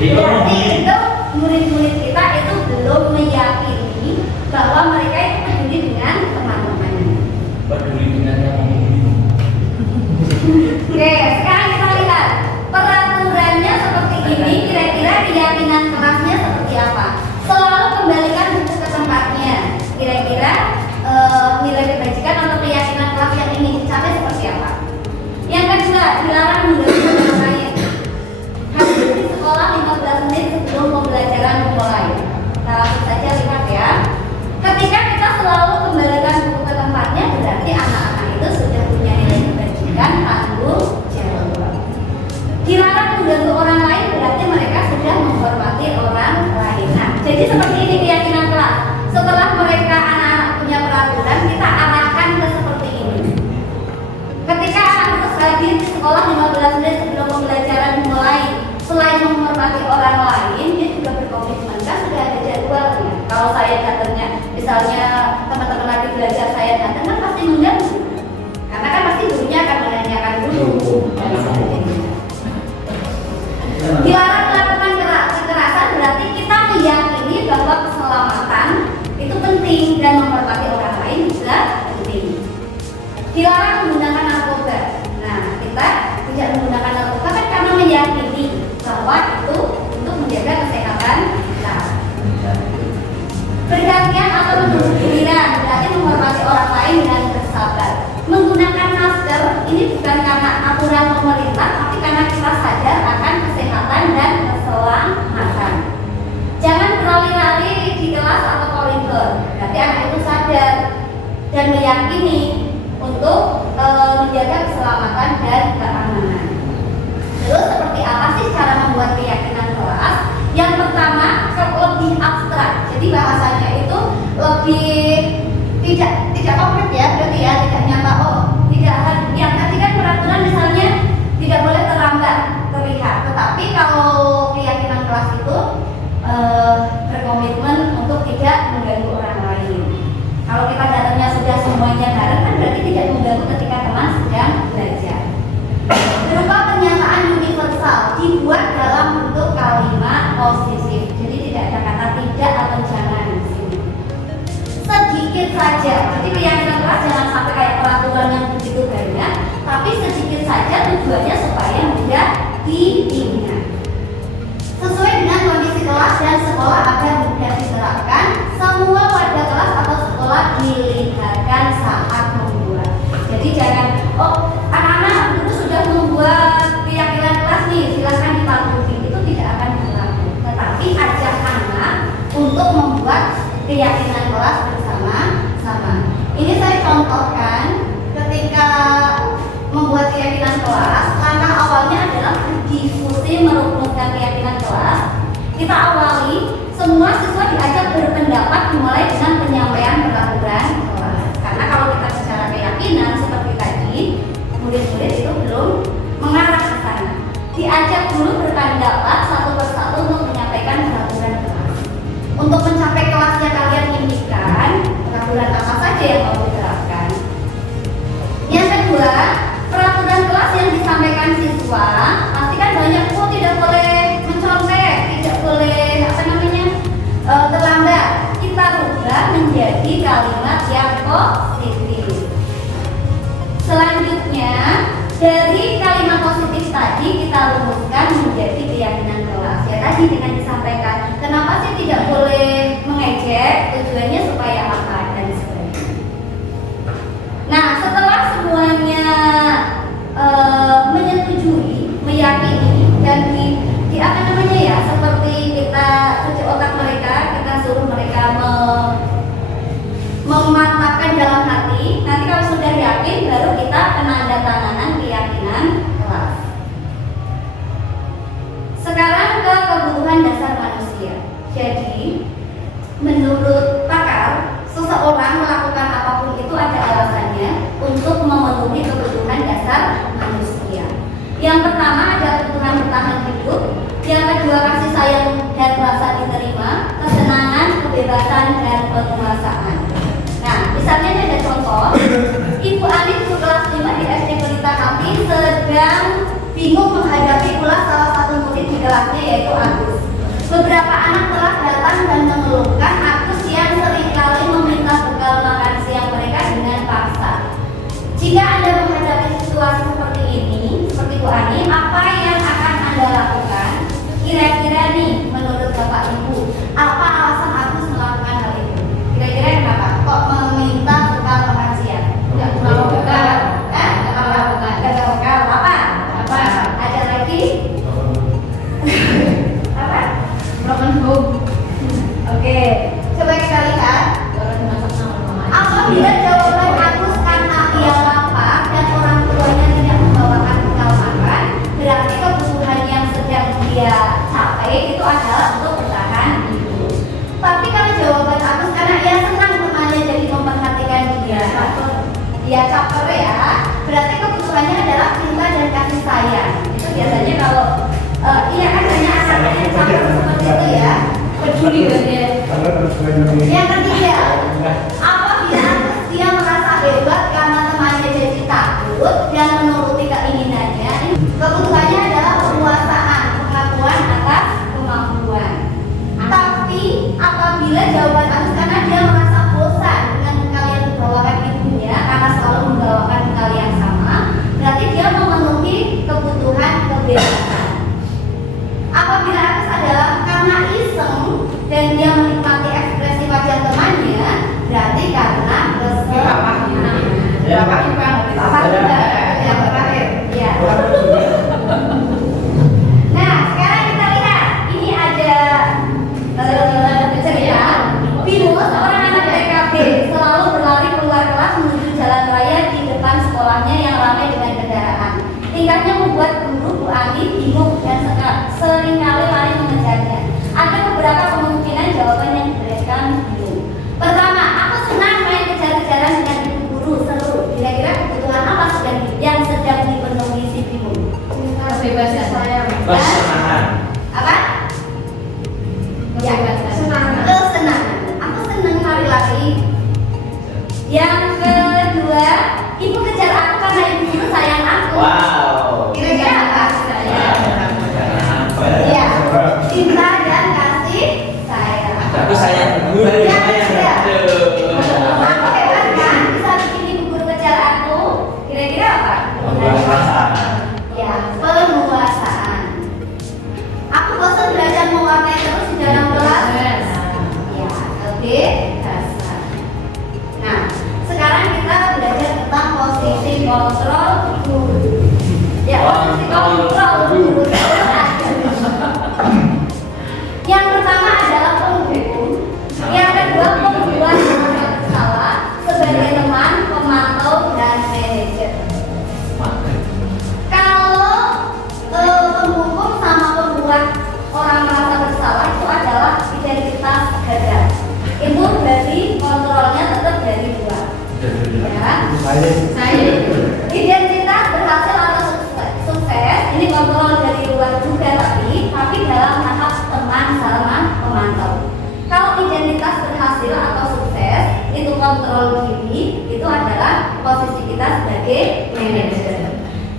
berarti itu murid-murid kita itu belum meyakini bahwa mereka itu peduli dengan teman-temannya. Peduli dengan yang membuli. Oke, sekarang kita lihat peraturannya seperti ini. Kira-kira keyakinan kelasnya seperti apa? Selalu kembalikan buku ke tempatnya. Kira-kira nilai kebajikan atau keyakinan kelas yang ingin dicapai seperti apa? Yang kedua, dilarang mengganggu orang lain. Hadir di sekolah 15 menit sebelum pembelajaran dimulai. Kita langsung saja lihat ya. Ketika kita selalu kembalikan buku ke tempatnya, berarti anak-anak itu sudah punya nilai kebajikan, tanggung jawab. Dilarang mengganggu orang lain, berarti mereka sudah menghormati orang lain. Nah, jadi seperti ini keyakinan kelas. Setelah mereka anak-anak punya peraturan, kita arahkan ke seperti ini. Ketika anak harus hadir di sekolah 15 menit sebelum pembelajaran dimulai, selain menghormati orang lain, dia juga berkomitmen. Kan sudah ada jadwalnya. Kalau saya datangnya, misalnya teman-teman lagi belajar, saya datang kan pasti mengganggu. Karena kan pasti gurunya akan menanyakan dulu. Dan sebagainya. Dilarang melakukan kekerasan berarti kita meyakini bahwa keselamatan itu penting dan menghormati orang lain juga penting. Dilarang menggunakan narkoba. Nah, kita tidak menggunakan narkoba kan karena meyakini bahwa itu untuk menjaga kesehatan kita. Bergantian atau menunggu giliran berarti menghormati orang lain dengan bersabar. Menggunakan masker diyakini untuk menjaga keselamatan dan keamanan. Terus seperti apa sih cara membuat keyakinan kelas? Yang pertama lebih abstrak, jadi bahasanya itu lebih tidak konkret ya, berarti ya tidak nyata. Tidak yang tadi kan peraturan misalnya tidak boleh terlambat terlihat, tetapi kalau keyakinan kelas itu berkomitmen untuk tidak mengganggu orang lain. Kalau kita datangnya sudah semuanya bareng kan berarti tidak mengganggu ketika teman sedang belajar. Berupa pernyataan universal dibuat dalam bentuk kalimat posesif, jadi tidak ada kata tidak atau jangan di sini. Sedikit saja, jadi keyakinan kelas jangan sampai kayak peraturan yang begitu banyak, tapi sedikit saja tujuannya supaya mudah diingat. Sesuai dengan kondisi kelas dan sekolah agar mudah diterapkan, semua warga kelas atau sekolah dilibatkan saat membuat. Jadi jangan, anak-anak dulu sudah membuat keyakinan kelas nih, silakan dipatuhi, itu tidak akan berlaku. Tetapi ajak anak untuk membuat keyakinan kelas bersama-sama. Ini saya contohkan ketika membuat keyakinan kelas, langkah awalnya adalah berdiskusi merumuskan keyakinan kelas. Kita awali, semua siswa diajak berpendapat dimulai dengan penyampaian peraturan kelas. Karena kalau kita bicara keyakinan seperti tadi, murid-murid itu belum mengarah ke sana. Diajak dulu berpendapat satu persatu untuk menyampaikan peraturan kelas. Untuk mencapai kelas yang kalian inginkan, peraturan apa saja yang mau diterapkan. Yang kedua, peraturan kelas yang disampaikan siswa pastikan banyak, tidak boleh mencontek, tidak boleh terlambat. Kita rubah menjadi kalimat yang positif. Selanjutnya, dari kalimat positif tadi kita rumuskan menjadi keyakinan kelas. Ya tadi dengan disampaikan, kenapa sih tidak boleh mengejek, tujuannya supaya apa dan sebagainya. Nah, setelah semuanya menyetujui, meyakini dan di apa namanya ya, seperti kita cuci otak mereka, kita suruh mereka memantapkan dalam hati. Nanti kalau sudah yakin, baru kita penandatanganan keyakinan kelas. Sekarang ke kebutuhan dasar manusia. Jadi, menurut pakar, seseorang melakukan apapun itu ada alasannya untuk memenuhi kebutuhan dasar manusia. Yang pertama ada kebutuhan bertahan hidup, yang kedua kasih sayang dan rasa diterima, kesenangan, kebebasan dan penguasaan. Nah, misalnya ini ada contoh, Ibu Ani di kelas 5 di SD Pelita Hati sedang bingung menghadapi ulas salah satu murid di kelasnya yaitu Agus. Beberapa anak telah datang dan mengeluhkan Agus yang seringkali meminta bekal makan siang mereka dengan paksa. Jika Anda menghadapi situasi seperti ini, seperti Bu Ani, apa yang akan Anda lakukan? Kira-kira nih, menurut Bapak Ibu, apa alasan Agus melakukan hal itu? Kira-kira kenapa? Kok meminta bekal makan siang? Tidak mau bekal? Tidak mau bekal? Tidak mau bekal? Apa? Ada lagi? Apa? Broken home. Oke, coba kita lihat. Apabila jawaban Agus karena ia lapar dan orang tuanya tidak membawakan bekal makan, berarti kebutuhan yang sedang dia capai itu adalah untuk bertahan hidup. Tapi kalau jawaban Agus karena ia senang temannya jadi memperhatikan dia caper ya, berarti kebutuhannya adalah cinta dan kasih sayang. Itu biasanya kalau iya kan banyak anak yang caper seperti itu ya, peduli banget. Yang ketiga, apabila dia merasa hebat karena temannya jadi takut dan menuruti keinginannya, kebutuhannya adalah penguasaan, pengakuan atas kemampuan. Tapi apabila jawaban Agus karena dia merasa bosan dengan bekal yang dibawakan ibunya karena selalu membawakan bekal yang sama, berarti dia memenuhi kebutuhan kebebasan. Apabila Agus adalah karena iseng dan dia menikmati ekspresi wajah temannya, berarti karena kesenangan. Apa juga yang terakhir? Ya. Nah, sekarang kita lihat. Ini ada cerita. Bimo, seorang anak TKB, selalu berlari keluar kelas menuju kebebasan saya. Kesenangan. Apa? Ya, Kesenangan. kesenangan. Aku seneng lari-lari. Yang kedua, ibu kejar aku karena ibu itu sayang aku. Wow. Kira-kira apa? Apa ya? Iya, cinta dan kasih sayang. Aku sayang guru, Ya, sayang ya. guru. Aku hebat kan bisa bikin ibu guru kejar aku. Kira-kira apa? Perasaan. Ya, penguasaan. Aku bosan belajar mewarnai terus di dalam kelas. Ya, oke, dasar. Nah, sekarang kita belajar tentang posisi kontrol guru. Ya, posisi kontrol guru. Yang pertama adalah penghukum. Yang kedua pembuat merasa bersalah sebagai teman, pemantau dan manajer. Kalau penghukum sama pembuat orang merasa bersalah itu adalah identitas gagal. Itu dari kontrolnya tetap dari dua. Ya. Saya Identitas berhasil atau sukses ini kontrol dari luar juga tapi dalam tahap teman sama pemantau. Kalau identitas berhasil atau sukses itu kontrol diri itu adalah posisi kita sebagai manajer.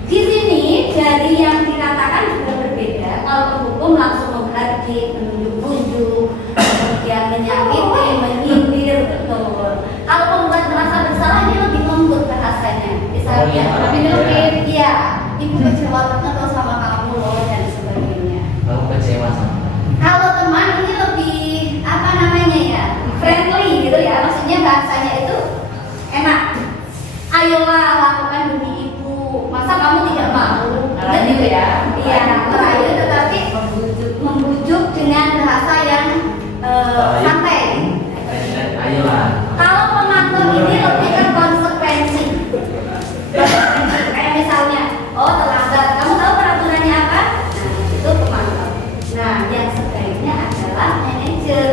Di sini dari yang dikatakan juga berbeda. Kalau penghukum langsung menghardik, menunjuk-nunjuk, kemudian menyakiti, menyindir, betul. Kalau pembuat merasa bersalah ini lebih lembut bahasanya. Misalnya, Oh, iya. iya, ibu kecewa banget loh sama kamu loh dan sebagainya. Kamu kecewa sama Kalau teman ini lebih apa namanya ya, friendly gitu ya. Maksudnya bahasanya itu enak. Ayolah lakukan demi ibu. Masa kamu tidak mau? Merayu ya? Iya, merayu tetapi membujuk dengan bahasa yang santai. Ayolah. Kalau pemantau ini lebih ke konsekuensi. Kayak misalnya, oh terlambat, kamu tahu peraturannya apa? Nah, itu pemantau. Nah, yang sebaiknya adalah manajer.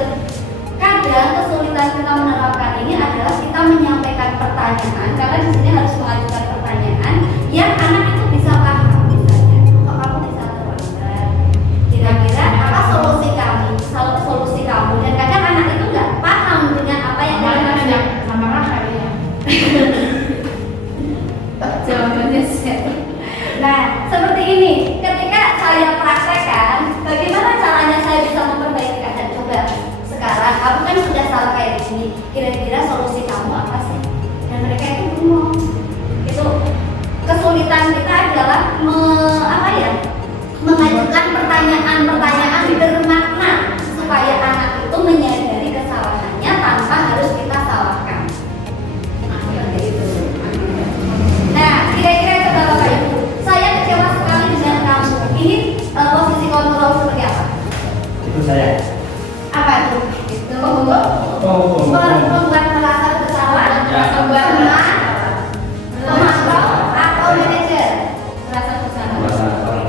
Kadang kesulitan kita menerapkan ini adalah kita menyampaikan pertanyaan, karena di sini harus mengajukan pertanyaan yang anak itu bisa paham. Misalnya, kok kamu bisa terlambat? Kira-kira apa solusi kamu? Dan kadang anak itu nggak paham dengan apa yang kita lakukan. sama rasa ya. Jawabannya set. Nah, seperti ini. Ketika saya praktekkan, bagaimana caranya saya bisa memperbaiki keadaan? Coba sekarang, kamu kan sudah salah kayak gini. Kira-kira solusi kamu apa sih? Dan mereka itu bingung. Itu kesulitan kita adalah mengajukan pertanyaan-pertanyaan bermakna supaya anak itu menyadari kesalahannya tanpa harus kita salahkan. Seperti itu. Nah, kira-kira coba Bapak Ibu, saya kecewa sekali dengan kamu. Ini posisi kontrol seperti apa? Itu saya. Apa itu? Itu Pembuat merasa bersalah, Ya. pembuat pemantau atau manajer. rasa bersalah.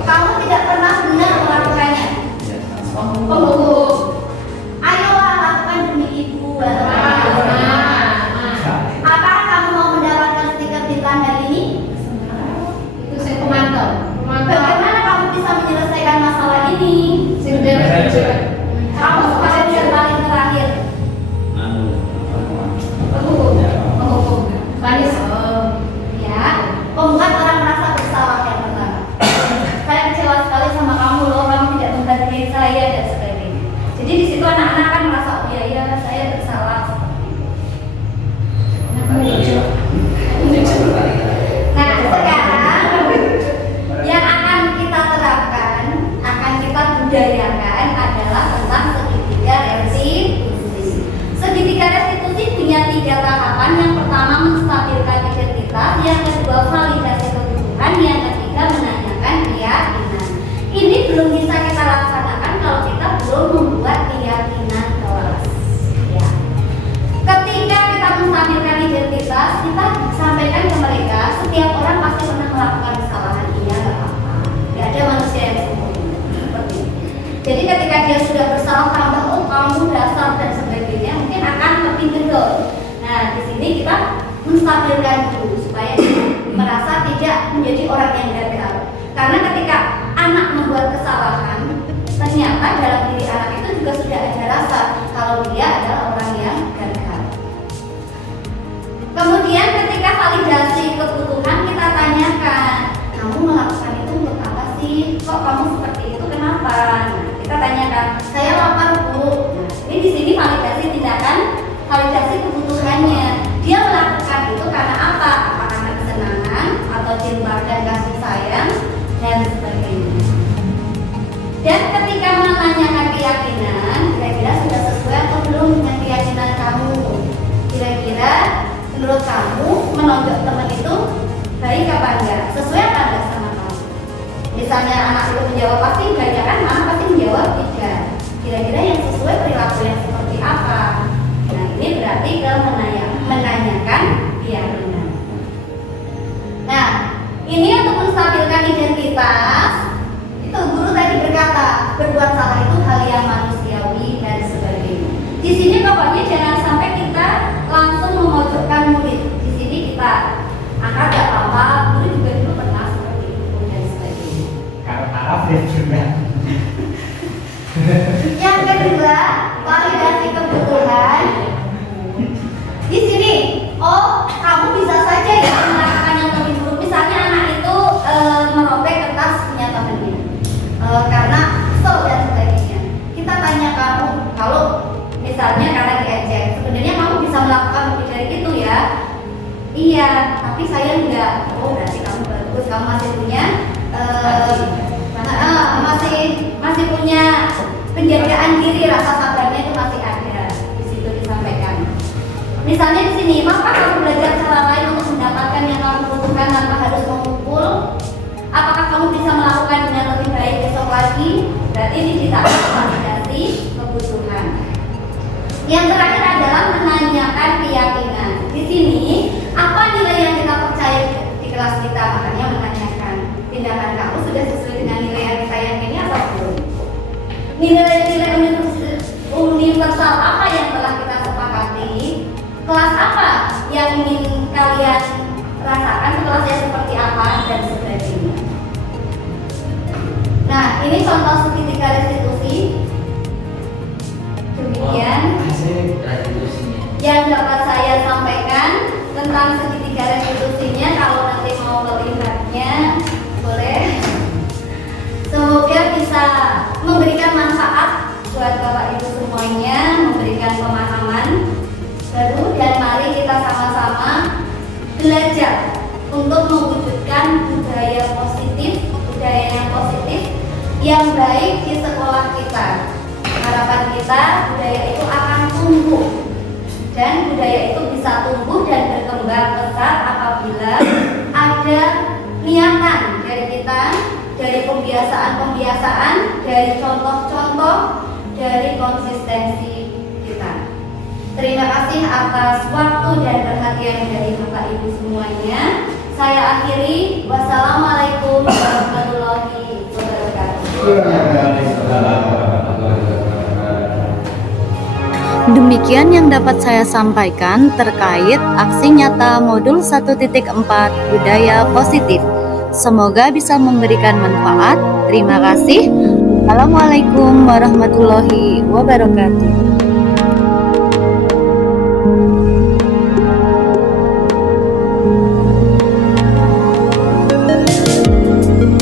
Kamu tidak pernah benar melakukannya. Penghukum. Ayolah lakukan demi ibu. Apa kamu mau mendapatkan stiker bintang hari ini? Itu saya pemantau. Bagaimana kamu bisa menyelesaikan masalah ini? Sudah Kamu manajer paling terakhir. Penghukum. Penghukum. Manis. Ya, pembuat orang merasa bersalah yang pertama. Saya kecewa sekali sama kamu loh, kamu tidak menghargai saya dan sebagainya. Jadi di situ anak-anak kan merasa, oh iya saya bersalah. Nah, sekarang yang akan kita terapkan, akan kita budayakan adalah tentang segitiga restitusi. Segitiga restitusi punya 3 tahapan. Yang pertama menstabilkan identitas, yang kedua validasi kebutuhan, yang ketiga menanyakan keyakinan. Ini belum bisa kita laksanakan kalau kita belum membuat keyakinan kelas. Ya. Ketika kita menstabilkan identitas, kita sampaikan ke mereka, setiap orang pasti pernah melakukan kesalahan. Iya, nggak apa-apa. Nggak ada manusia yang sempurna. Seperti itu. Jadi ketika dia sudah bersalah tambah, oh kamu dasar dan sebagainya, mungkin akan lebih gendol. Nah, di sini kita menstabilkan dulu supaya dia merasa tidak menjadi orang yang gagal. Karena ketika anak kok kamu seperti itu, kenapa? Nah, kita tanyakan, saya lapar Bu. Nah, ini di sini validasi tindakan, validasi kebutuhannya. Dia melakukan itu karena apa? Apa karena kesenangan atau cinta dan kasih sayang dan sebagainya. Dan ketika menanyakan keyakinan, kira-kira sudah sesuai atau belum dengan keyakinan kamu? Kira-kira menurut kamu menonjok teman itu baik apa enggak? Sesuai apa enggak sama kamu? Misalnya anak itu menjawab pasti enggak, ya kan? Anak pasti menjawab tidak. Kira-kira yang sesuai perilaku yang seperti apa? Nah, ini berarti ke menanyakan keyakinan. Nah, ini untuk menstabilkan identitas. Itu guru tadi berkata, berbuat salah itu hal yang manusiawi dan sebagainya. Di sini pokoknya jangan sampai kita langsung memojokkan murid. Di sini kita angkat gak apa-apa, guru juga dulu pernah seperti itu dan sebagainya. Kalau maaf ya juga. Yang kedua, validasi kebutuhan. Di sini, oh kamu bisa saja ya melakukan yang lebih buruk. Misalnya anak itu merobek kertas punya temannya karena kesel dan sebagainya. Kita tanya kamu, kalau misalnya karena diejek, sebenarnya kamu bisa melakukan lebih dari itu ya. Iya, tapi saya enggak. Oh berarti kamu bagus, kamu masih punya masih punya penjagaan diri, rasa sabarnya itu masih ada. Di situ disampaikan. Misalnya di sini, maka kamu belajar cara lain untuk mendapatkan yang kamu butuhkan tanpa harus memukul. Apakah kamu bisa melakukan dengan lebih baik besok lagi? Berarti ini ditambah validasi kebutuhan. Yang terakhir adalah menanyakan keyakinan. Di sini, apa nilai yang kita percaya di kelas kita? Makanya menanyakan, tindakan kamu sudah sesuai dengan nilai yang kita yakini atau belum? Nilai-nilai universal apa yang telah kita sepakati? Kelas apa yang ingin kalian rasakan? Kelasnya seperti apa dan sebagainya. Nah, ini contoh segitiga restitusi. Demikian yang dapat saya sampaikan tentang segitiga restitusinya. Kalau nanti mau melihatnya boleh. Semoga bisa memberikan manfaat buat Bapak Ibu semuanya, memberikan pemahaman baru, dan mari kita sama-sama belajar untuk mewujudkan budaya positif, budaya yang positif yang baik di sekolah kita. Harapan kita budaya itu akan tumbuh, dan budaya itu bisa tumbuh dan berkembang pesat apabila ada niatan dari kita, dari pembiasaan-pembiasaan, dari contoh-contoh, dari konsistensi kita. Terima kasih atas waktu dan perhatian dari Bapak Ibu semuanya. Saya akhiri. Wassalamualaikum warahmatullahi wabarakatuh. Demikian yang dapat saya sampaikan terkait aksi nyata modul 1.4 budaya positif. Semoga bisa memberikan manfaat. Terima kasih. Assalamualaikum warahmatullahi wabarakatuh.